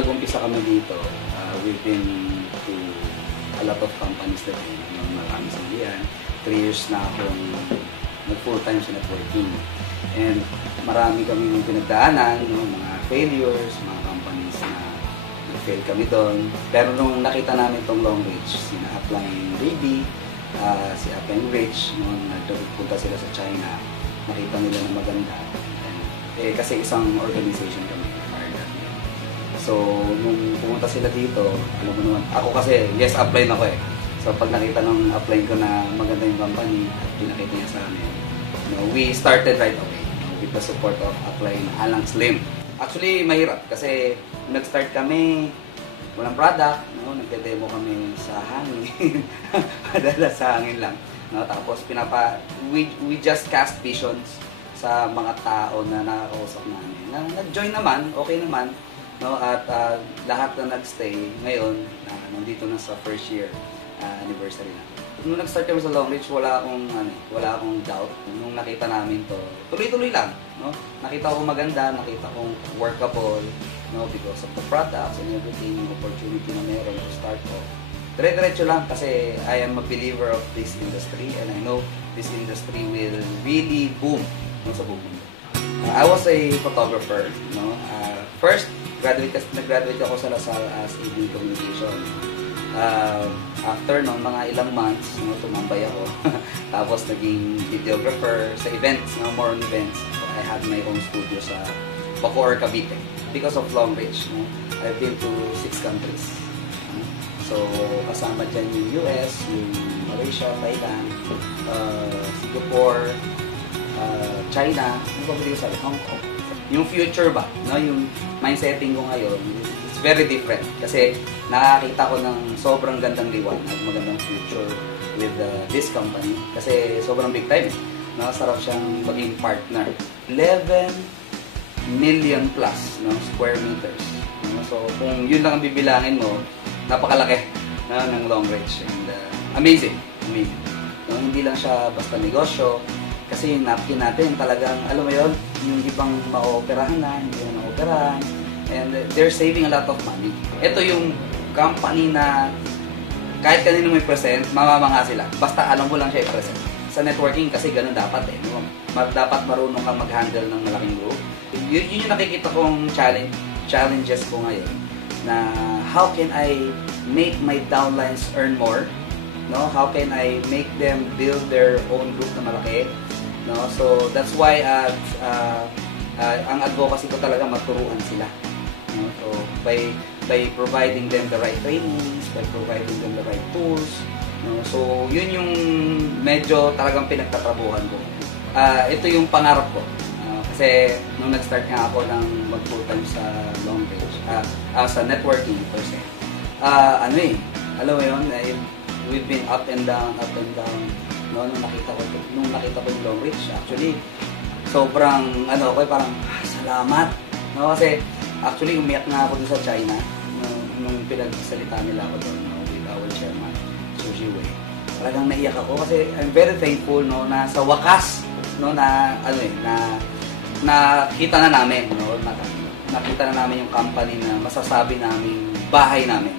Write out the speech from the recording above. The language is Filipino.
nag-umpisa kami dito, we've been to a lot of companies na rin. Marami sa diyan. 3 years na akong nag-full-time sa networking. And marami kami pinagdaanan, mga failures, mga companies na nag-fail kami doon. Pero nung nakita namin tong Long Reach, sina Upline Baby, si Upline Rich, nung nagpunta sila sa China, nakita nila na maganda. Kasi isang organization kami. So, nung pumunta sila dito, alam mo naman, ako kasi, yes, upline ako eh. So, pag nakita ng upline ko na maganda yung company, at pinakita niya sa amin, we started right away with the support of upline Alang Slim. Actually, mahirap kasi nag-start kami, walang product, nagde-demo kami sa hangin, madalas sa hangin lang. Tapos, we just cast visions sa mga tao na nakakausap namin. Nag-join naman, okay naman. At lahat na nag-stay ngayon, nandito na sa first year anniversary na. Nung nag-start kami sa Long Reach, wala akong doubt. Nung nakita namin to, tuloy-tuloy lang. Nakita ko maganda, nakita kong workable, because of the products and everything, opportunity na meron to start off. Dire-diretso lang kasi I am a believer of this industry and I know this industry will really boom sa buong. I was a photographer. First, nag-graduate ako sa LaSalle as AV Communication. After mga ilang months, tumambay ako. Tapos naging videographer sa events, more on events. So, I had my own studio sa Bacoor, Cavite. Because of Long Reach, I've been to 6 countries. So, kasama dyan yung US, yung Malaysia, Thailand, Singapore, China, Hong Kong. Yung future ba, yung mindsetting ko ngayon, it's very different. Kasi nakakita ko ng sobrang gandang liwanag, magandang future with this company. Kasi sobrang big time. Sarap siyang maging partner. 11 million plus square meters. So kung yun lang ang bibilangin mo, napakalaki ng Long Reach. And amazing. Hindi lang siya basta negosyo. Kasi yung napkin natin talagang, alam mo yun, yung ibang ma-operahan na, hindi na ma-operahan. And they're saving a lot of money. Ito yung company na kahit kanino may present, mamamanga sila. Basta alam mo lang siya i-present. Sa networking kasi ganun dapat eh. Dapat marunong kang mag-handle ng malaking group. Yun yung nakikita kong challenges ko ngayon. Na how can I make my downlines earn more? How can I make them build their own group na malaki? So that's why ang advocacy ko talaga maturuan sila. So by providing them the right trainings, by providing them the right tools. So yun yung medyo talagang pinagtatrabuhan ko. Ito yung pangarap ko. Kasi nung nag-start nga ako ng mag-full-time sa Long Reach, sa networking per se. Alam mo yun, we've been up and down. Nung nakita ko yung Long Reach, actually, sobrang, parang, salamat. Kasi, actually, umiyak na ako dun sa China, nung pinagsalita nila ako doon, with our chairman, Sushi Wei. Talagang naiyak ako kasi I'm very thankful, na sa wakas, nakita na namin, nakita na namin yung company na masasabi namin bahay namin.